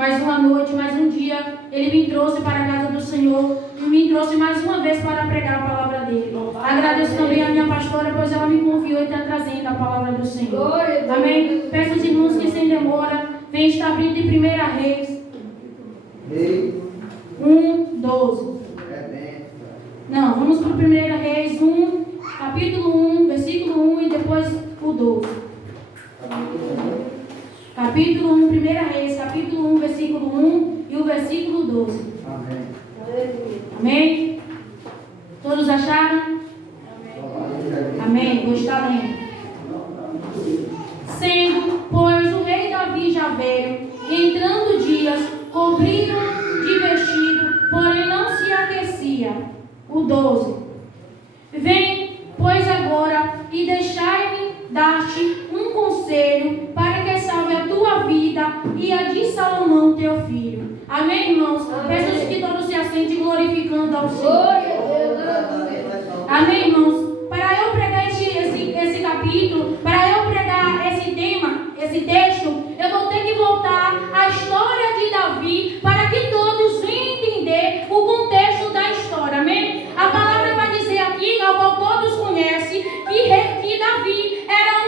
mais uma noite, mais um dia. Ele me trouxe para a casa do Senhor e me trouxe mais uma vez para pregar a palavra dele. Agradeço também a minha pastora, pois ela me confiou e está trazendo a palavra do Senhor. Amém? Peço aos irmãos que sem demora, vem estar abrindo em 1 Reis 1:12. Não, vamos para 1 Reis 1, capítulo 1, versículo 1 e depois o 12. Capítulo 1, 1 Reis, capítulo 1, versículo 1 e o versículo 12. Amém. Amém? Todos acharam? Amém. Vou estar lendo. Sendo, pois, o rei Davi já velho, entrando dias, cobriram de vestido, porém não se aquecia. O 12. Vem, pois, agora, e deixai-me dar-te um conselho para que salve a tua vida e a de Salomão, teu filho. Amém, irmãos? Peço que todos se assentem glorificando ao Senhor. Amém, irmãos? Para eu pregar esse capítulo, para eu pregar esse tema, esse texto, eu vou ter que voltar à história de Davi para que todos venham entender o contexto da história. Amém? A palavra vai dizer aqui, ao qual todos conhecem, que Davi era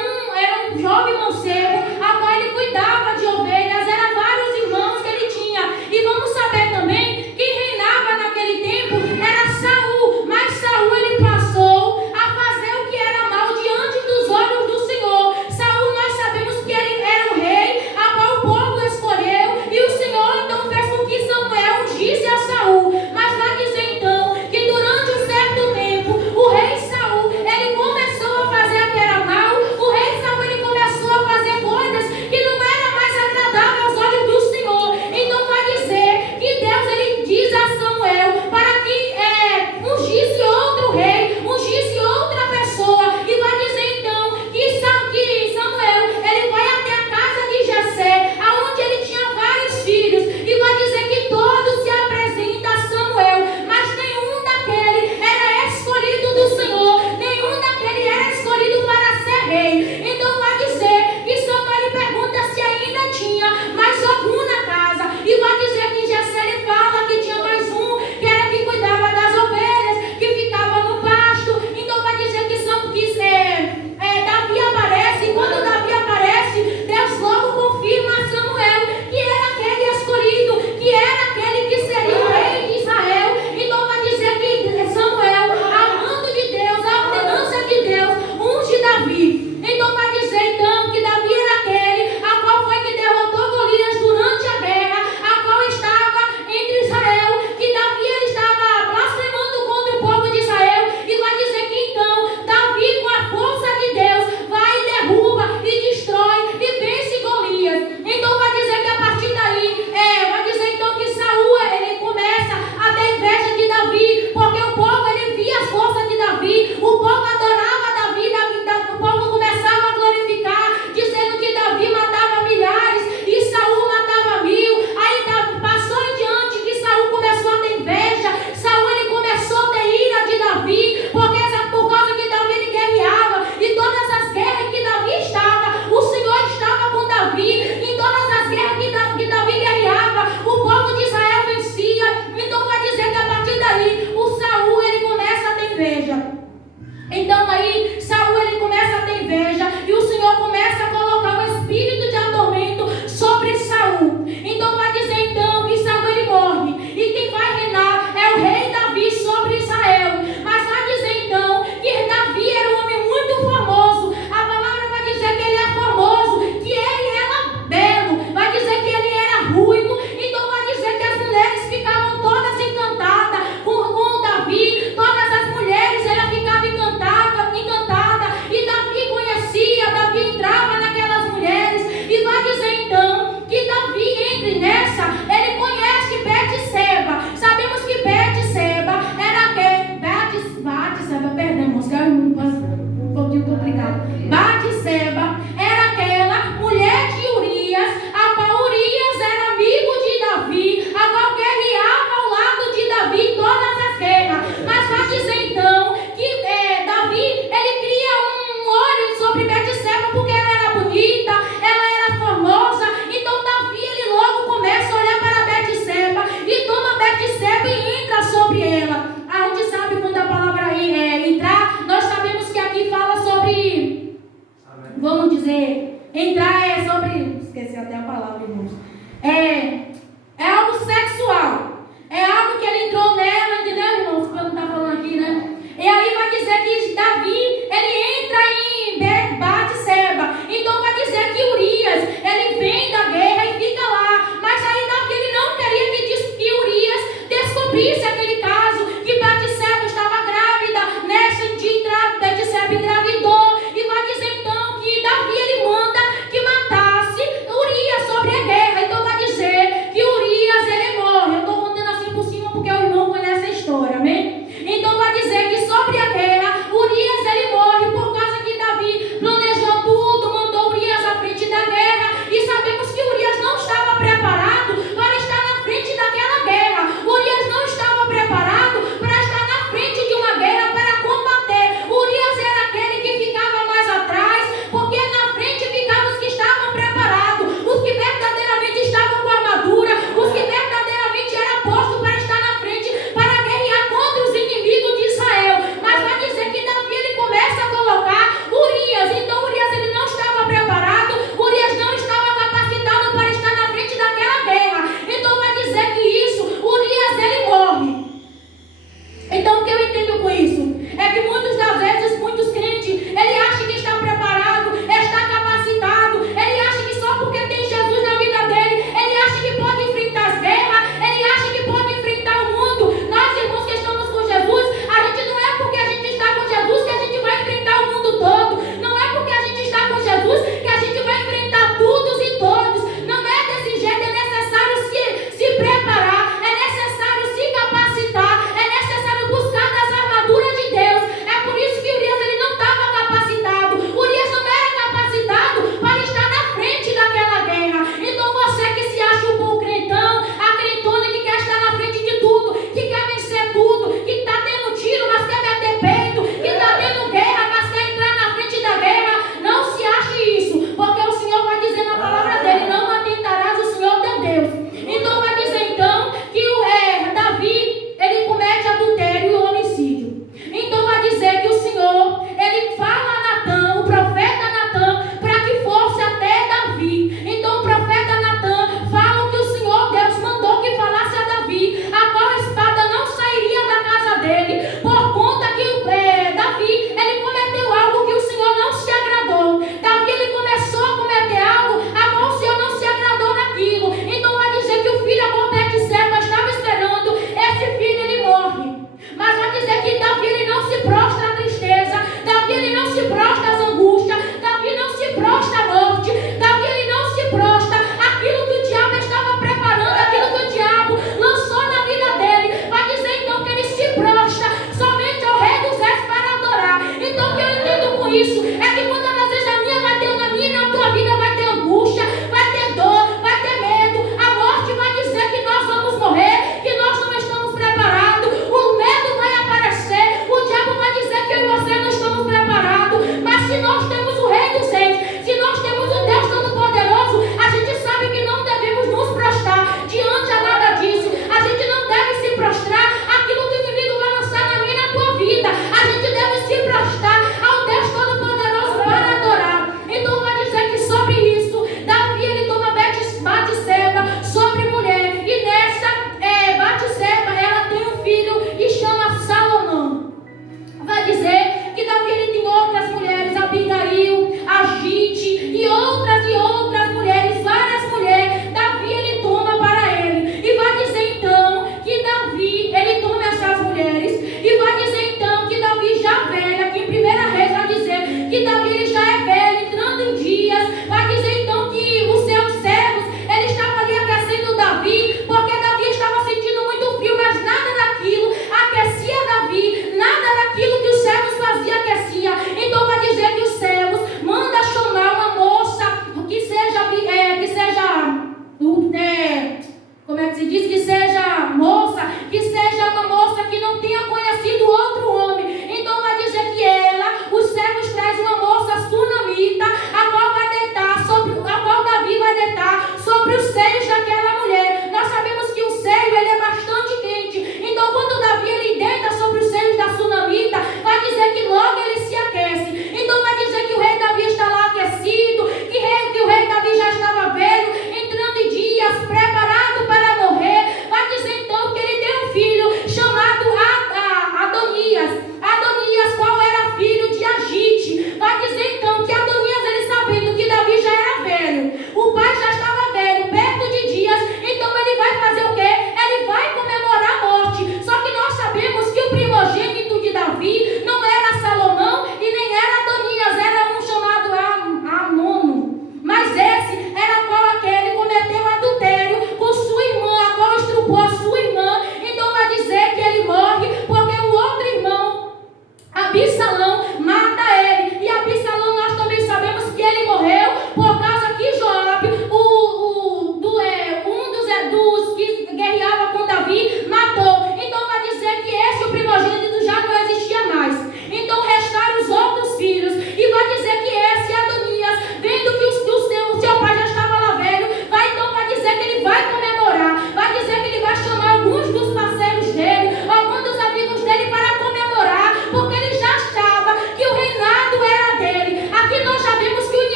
um jovem mancebo, a qual ele cuidava de ovelhas, eram vários irmãos que ele tinha. E vamos saber também que reinava naquele tempo era Saul, mas Saul ele passou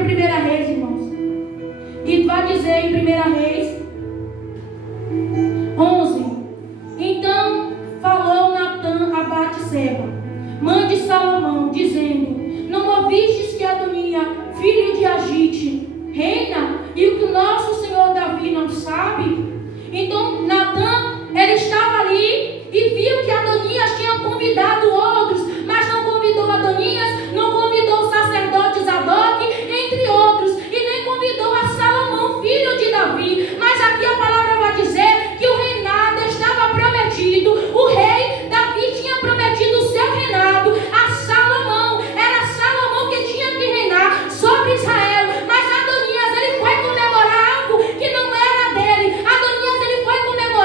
em 1 Reis, irmãos. E vai dizer em 1 Reis 11. Então falou Natã a Batseba, mãe de Salomão, dizendo: não ouvistes que Adonia, filho de Agite, reina, e o que o nosso senhor Davi não sabe? Então Natã, ele estava ali e viu que Adonias tinha convidado outros, mas não convidou Adonias, não convidou o sacerdote Zadok, entre outros, e nem convidou a Salomão, filho de Davi. Mas aqui a palavra vai dizer que o reinado estava prometido. O rei Davi tinha prometido o seu reinado a Salomão. Era Salomão que tinha que reinar sobre Israel. Mas Adonias, ele foi comemorar algo que não era dele. Adonias, ele foi comemorar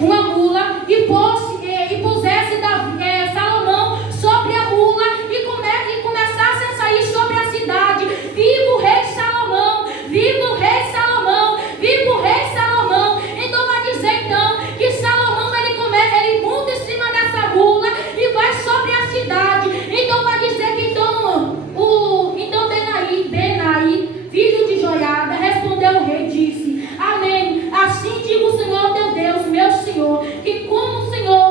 uma mula e pusesse Salomão sobre a mula e começasse a sair sobre a cidade. Viva o rei Salomão! Viva o rei Salomão! Viva o rei Salomão! Então vai dizer então que Salomão ele monta em cima dessa mula e vai sobre a cidade. Então vai dizer que então Benaí, filho de Joiada, respondeu o rei e disse: Amém. Assim diga o Senhor teu Deus, meu Senhor, que como o Senhor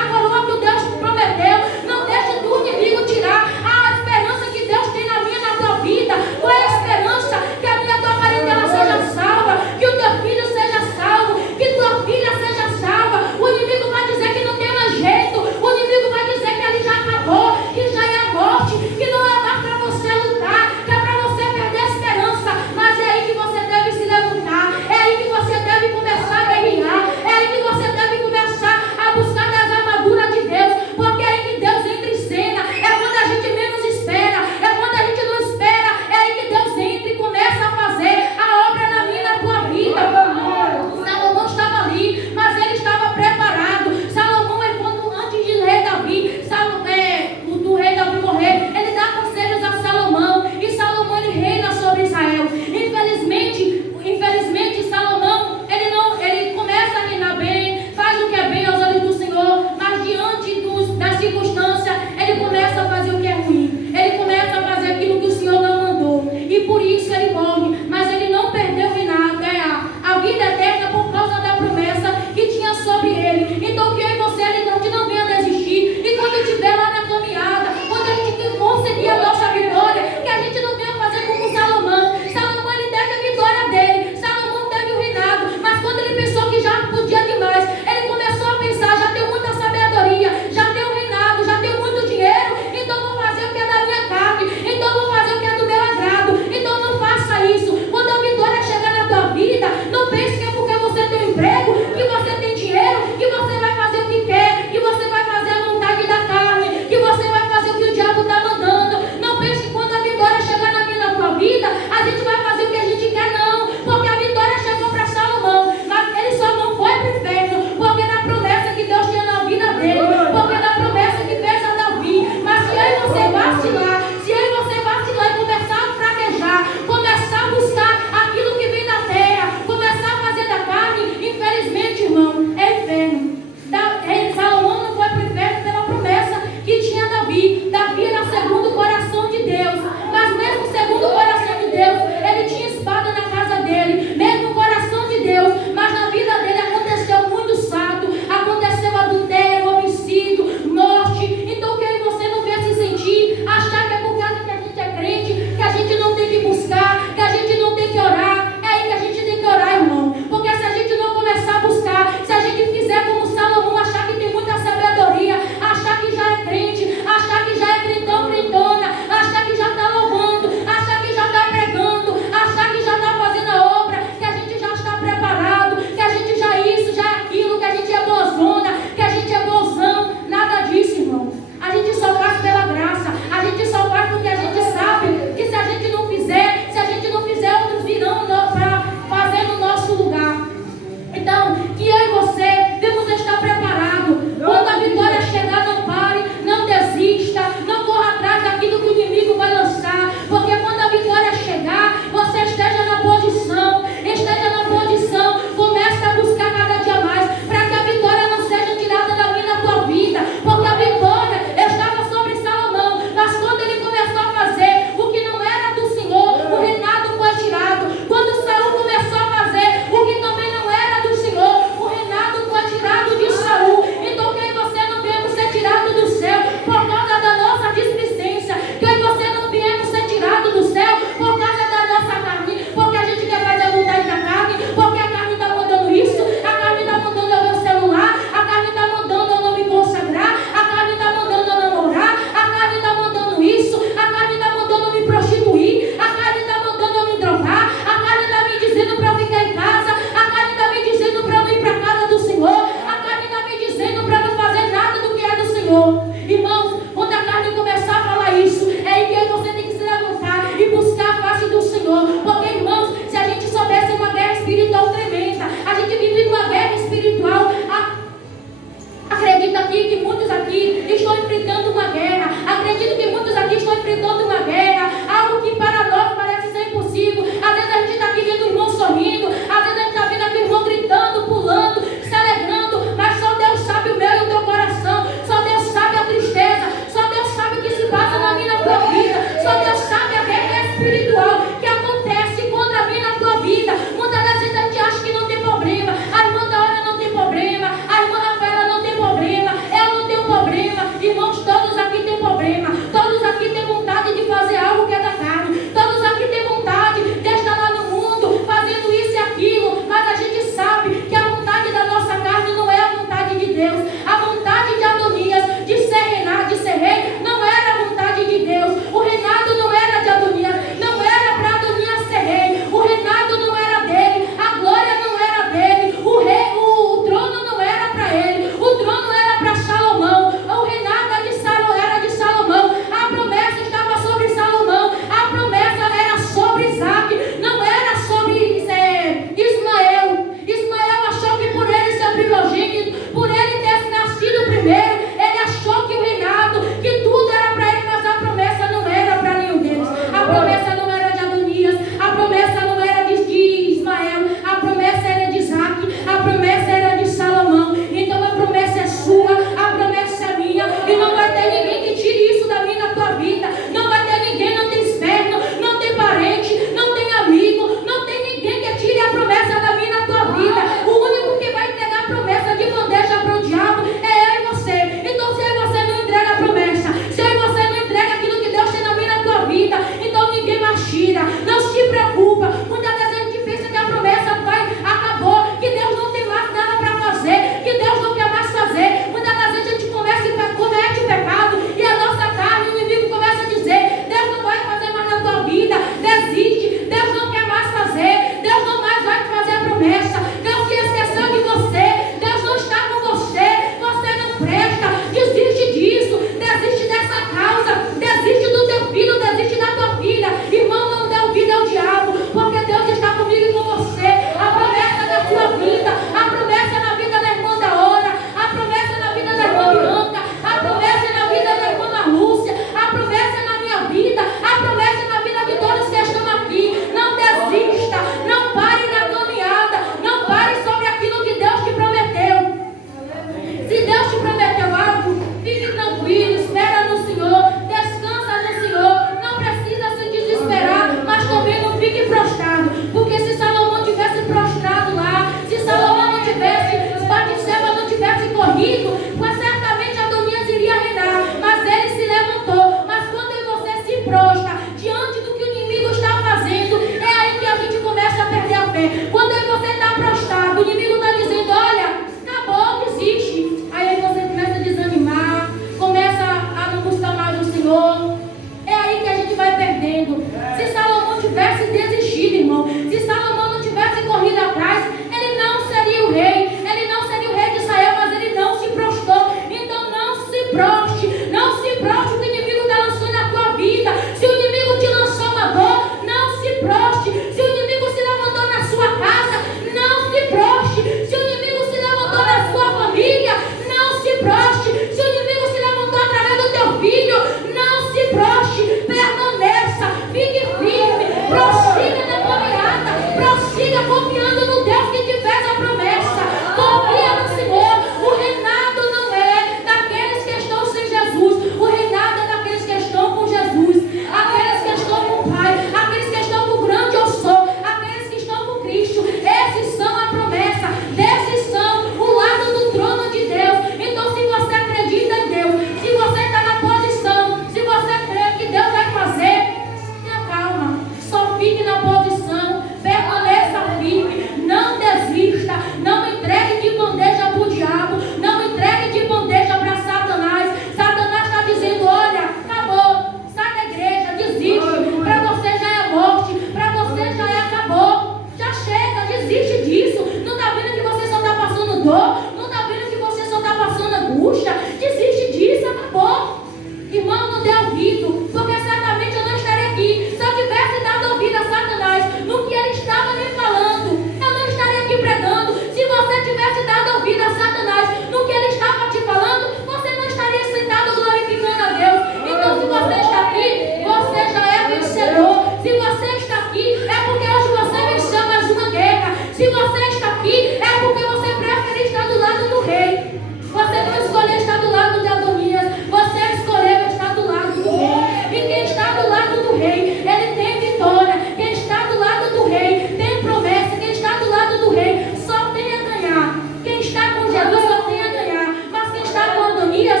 Irmão, não dê ouvido, porque certamente eu não estaria aqui. Se eu tivesse dado ouvido a Satanás no que ele estava me falando, eu não estaria aqui pregando. Se você tivesse dado ouvido a Satanás no que ele estava te falando, você não estaria sentado glorificando a Deus. Então, se você está aqui, você já é vencedor. Se você está aqui, é porque hoje você venceu mais uma guerra. Se você está aqui, é porque você prefere estar do lado do rei. Você não escolheu estar do lado de Adonias, você escolheu estar do lado do rei. E quem está do lado do rei, ele tem vitória. Quem está do lado do rei tem promessa. Quem está do lado do rei só tem a ganhar. Quem está com Jesus só tem a ganhar. Mas quem está com Adonias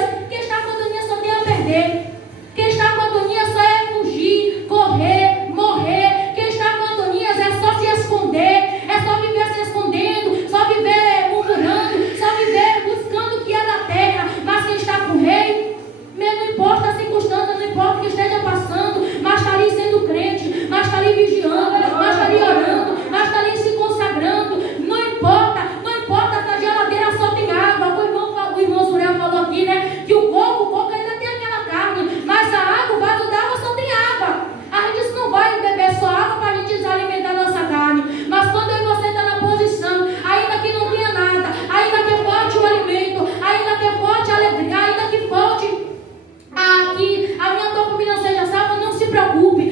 só tem a perder. Quem está com Adonias só é fugir, correr, morrer. Quem está com Adonias é só se esconder, é só viver se escondendo, só viver murmurando, só viver buscando o que é da terra. Mas quem está com o rei, não importa a circunstância, não importa o que esteja passando, mas está ali sendo crente, mas está ali vigiando, mas está ali orando, mas está ali se consagrando. Não importa se a geladeira só tem água. O irmão Zurel falou aqui, né, que o coco ainda tem aquela carne, mas a água, o vaso d'água só tem água. A gente não vai beber só água para a gente desalimentar a nossa carne. Mas quando eu e você está na posição, ainda que não tenha nada, ainda que falte o alimento, ainda que falte a alegria, ainda que falte aqui, a minha tua família não seja salva, não se preocupe.